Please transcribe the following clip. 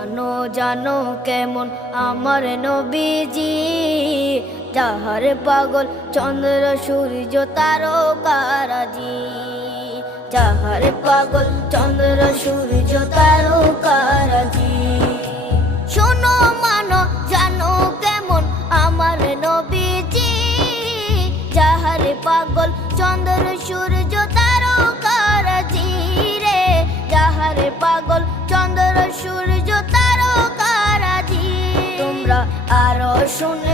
জানো জানো কেমন আমার নবীজি, যাহার পাগল চন্দ্র সূর্য তারকারাজি, যাহার পাগল চন্দ্র সূর্য তারকারাজি। শোনো মানো জানো কেমন আমার নবীজি, যাহার পাগল চন্দ্র সূর্য তারকারাজি রে, যাহার পাগল চন্দ্র সূর্য তারকারাজি। তোমরা আরো শুনে